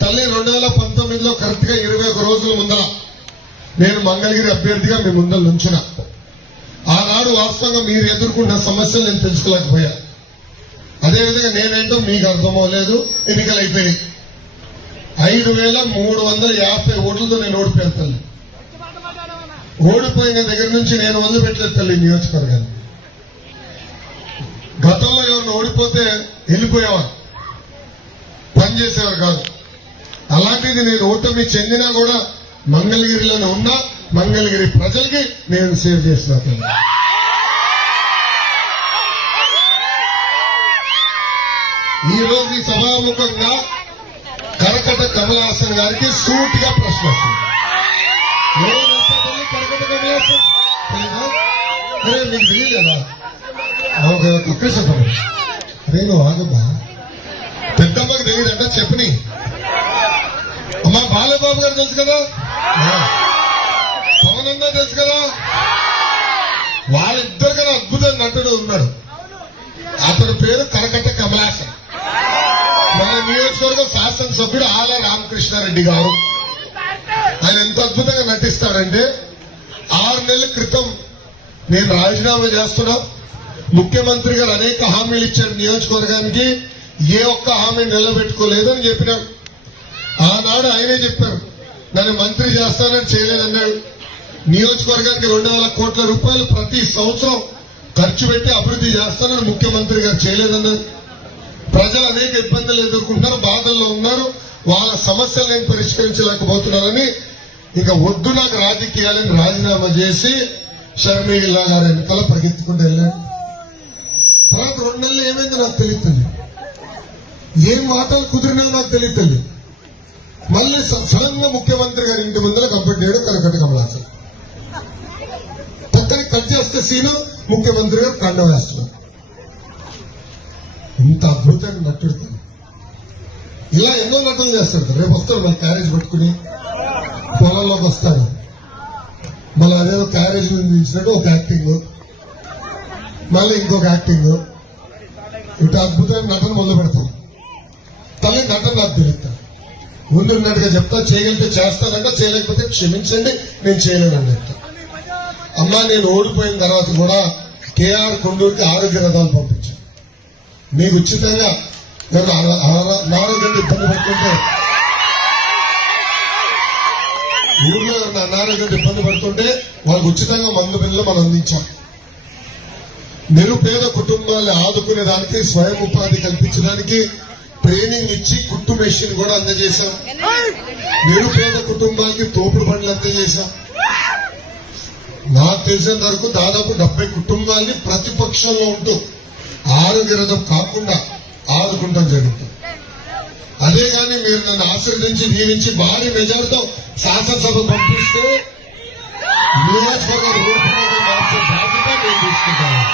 తల్లి 2019లో కరెక్ట్ గా 21 రోజుల ముందర నేను మంగళగిరి అభ్యర్థిగా మీ ముందర నుంచిన. ఆనాడు వాస్తవంగా మీరు ఎదుర్కొన్న సమస్యలు నేను తెలుసుకోలేకపోయా. అదేవిధంగా నేనేంటో మీకు అర్థమవలేదు. ఎన్నికలు అయిపోయినాయి. 5350 ఓట్లతో నేను ఓడిపోయాను తల్లి. ఓడిపోయిన దగ్గర నుంచి నేను వదిలిపెట్టలేదు తల్లి నియోజకవర్గాన్ని. గతంలో ఎవరిని ఓడిపోతే వెళ్ళిపోయేవారు, పనిచేసేవారు కాదు. అలాంటిది నేను ఓటమి చెందినా కూడా మంగళగిరిలోనే ఉన్నా. మంగళగిరి ప్రజలకి నేను సేవ్ చేసిన తల్లి. ఈ రోజు ఈ సభాముఖంగా కరకట కమలాసన్ గారికి సూటిగా ప్రశ్న వస్తుంది. కరకట కమలాసన్ అరే మీకు తెలియలేదా? ఒక్క చెప్పండి. అరే నువ్వు ఆగమ్మా, పెద్దమ్మకి తెలియదంట చెప్పని. అమ్మా బాలబాబు గారు తెలుసు కదా, పవన్ అన్న తెలుసు కదా, వాళ్ళిద్దరు కదా అద్భుత నటుడు ఉన్నాడు. అతని పేరు కరకట కమలాసన్. మన నియోజకవర్గ శాసనసభ్యుడు ఆల రామకృష్ణారెడ్డి గారు. ఆయన ఎంత అద్భుతంగా నటిస్తాడంటే 6 నెలల క్రితం నేను రాజీనామా చేస్తున్నా, ముఖ్యమంత్రి గారు అనేక హామీలు ఇచ్చాడు నియోజకవర్గానికి, ఏ ఒక్క హామీ నిలబెట్టుకోలేదని చెప్పినాడు. ఆనాడు ఆయనే చెప్పారు నన్ను మంత్రి చేస్తానని చేయలేదన్నాడు. నియోజకవర్గానికి 2,000 కోట్ల రూపాయలు ప్రతి సంవత్సరం ఖర్చు పెట్టి అభివృద్ధి చేస్తానని ముఖ్యమంత్రి గారు చేయలేదన్నారు. ప్రజలు అనేక ఇబ్బందులు ఎదుర్కొంటున్నారు, బాధల్లో ఉన్నారు, వాళ్ళ సమస్యలు నేను పరిష్కరించలేకపోతున్నారని ఇంకా వద్దు నాకు రాజకీయాలని రాజీనామా చేసి షర్మిలా గారి ఎన్నికల పరిగెత్తుకుంటూ వెళ్ళాడు. తర్వాత 2 నెలలు ఏమైందో నాకు తెలియదు, ఏం మాటలు కుదిరినా నాకు తెలియదు. మళ్ళీ సడన్ గా ముఖ్యమంత్రి గారి ఇంటి ముందర కంప్లీట్ చేయడం కరకట కమలాసన్. పక్కన కట్ చేస్తే సీను ముఖ్యమంత్రి గారు కండం వేస్తున్నారు. ఇంత అద్భుతంగా నట్టుడుతాడు. ఇలా ఎన్నో నటనలు చేస్తాడు. రేపు వస్తాడు మళ్ళీ క్యారేజ్ పట్టుకుని పొలంలోకి వస్తాడు. మళ్ళీ అదేదో క్యారేజ్ ఇచ్చినట్టు ఒక యాక్టింగ్, మళ్ళీ ఇంకొక యాక్టింగ్, ఇటు అద్భుతమైన నటన మొదలు పెడతాం. తల్లి నటన నాకు తెలుస్తాను. ముందున్నట్టుగా చెప్తా, చేయగలిగితే చేస్తానంట, చేయలేకపోతే క్షమించండి నేను చేయలేనని చెప్తా. అమ్మా నేను ఓడిపోయిన తర్వాత కూడా కేఆర్ కొండూరుకి ఆరోగ్య రథాలు పంపించాను. మీకు ఉచితంగా అనారోగ్యంతో ఇబ్బంది పడుతుంటే, ఊర్లో అనారోగ్యంతో ఇబ్బంది పడుతుంటే వాళ్ళకు ఉచితంగా మందు బిల్లు మనం అందించాం. నిరుపేద కుటుంబాలను ఆదుకునే దానికి, స్వయం ఉపాధి కల్పించడానికి ట్రైనింగ్ ఇచ్చి కుట్టు మెషిన్ కూడా అందజేశాం. నిరుపేద కుటుంబాలకి తోపుడు బండ్లు అందజేశాం. నాకు తెలిసినంత వరకు దాదాపు 70 కుటుంబాలని ప్రతిపక్షంలో ఉంటూ ఆరోగ్య రథం కాకుండా ఆదుకుంటాం జరుగుతుంది. అదే గాని మీరు నన్ను ఆశీర్వదించి దీవించి భారీ మెజార్టీతో శాసనసభ పంపిస్తే నియోజకవర్గ రూపురేఖ మార్చే బాధ్యత నేను తీసుకుంటాను.